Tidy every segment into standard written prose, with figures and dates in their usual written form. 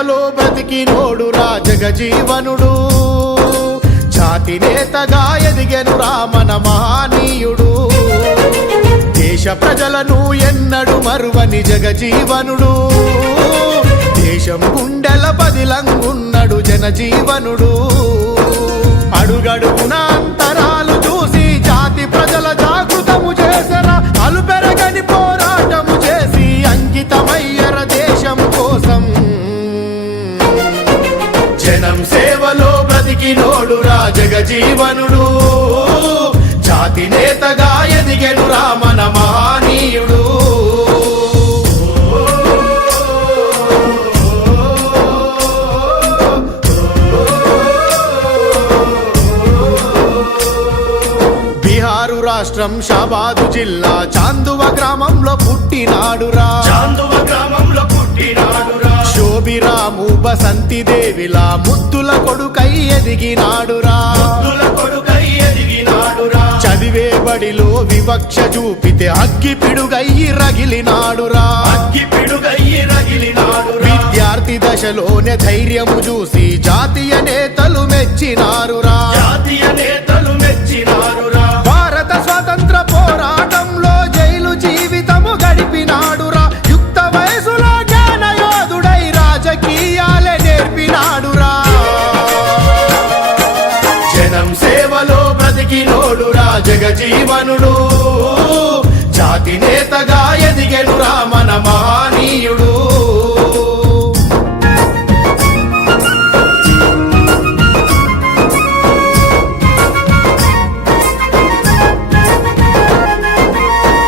సేవలో బ్రతికినోడురా జగజీవనుడు జాతి నేతగా ఎదిగెనురా మన మహనీయుడు దేశ ప్రజలను ఎన్నడు మరువని జగజీవనుడు దేశం గుండెల పదిలంగున్నడు జనజీవనుడు అడుగడుగున అంతరాలు చూసి జాతి ప్రజల జాగృతము చేసరా అలుపెరగని పోరాటము చేసి అంకితమయ్యర దేశం కోసం జనం సేవలో బ్రతికినోడురా జగజీవనుడు జాతి నేతగా ఎదిగెనురా మన మహనీయుడు బిహారు రాష్ట్రం షాబాదు జిల్లా చాందువ గ్రామంలో పుట్టినాడురా శోభిరాము బసంతి దేవిలా ముద్దుల కొడుకై ఎదిగినాడురా చదివే బడిలో వివక్ష చూపితే అగ్గి పిడుగయ్యి రగిలినాడురా విద్యార్థి దశలోనే ధైర్యము చూసి జాతీయ నేతలు మెచ్చినారురా భారత స్వాతంత్ర పోరాటంలో జైలు జీవితము గడిపినాడురా యుక్త వయసులో జ్ఞానయోధుడై రాజకీయాలే నేర్పినాడురా జనం సేవలో బ్రతికినోడురా జగజీవనుడు జాతి నేతగా ఎదిగెనురా మన మహనీయుడు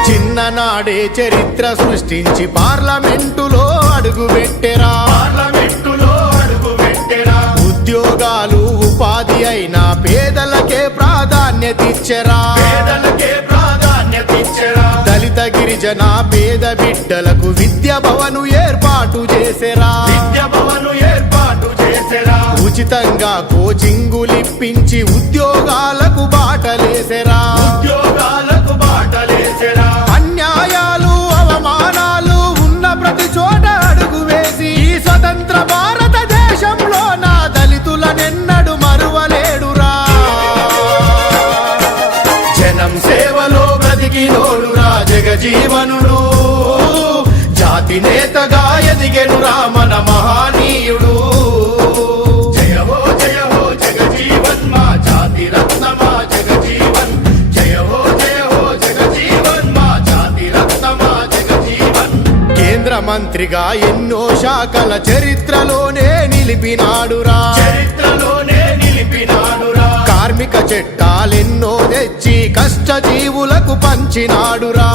చిన్ననాడే చరిత్ర సృష్టించి పార్లమెంటులో అడుగుపెట్టెరా ఉద్యోగాలు ఉపాధి అయినా పేదలకే ప్రాధాన్యత ఇచ్చెరా దళిత గిరిజన పేద బిడ్డలకు విద్యా భవను ఏర్పాటు చేసెరా ఉచితంగా కోచింగులిప్పించి ఉద్యోగాలకు బాటలేసెరా అన్యాయాలు అవమానాలు ఉన్న ప్రతి చోట అడుగు వేసి ఈ స్వతంత్ర భారతదేశంలో నా దళితులనెన్నడు మరువలేడురా జనం సేవలో బ్రతికినోడురా జగజీవనుడు జాతి నేతగా ఎదిగెనురా మన మహనీయుడు జయ హో జగజీవన్ మా జాతి రత్నమా జగజీవన్ జయ హో జగజీవన్ మా జాతి రత్నమా జగజీవన్ కేంద్ర మంత్రిగా ఎన్నో శాఖల చరిత్రలోనే నిలిపినాడురా కార్మిక చట్టాలెన్నో తెచ్చి కష్టజీవులకు పంచినాడురా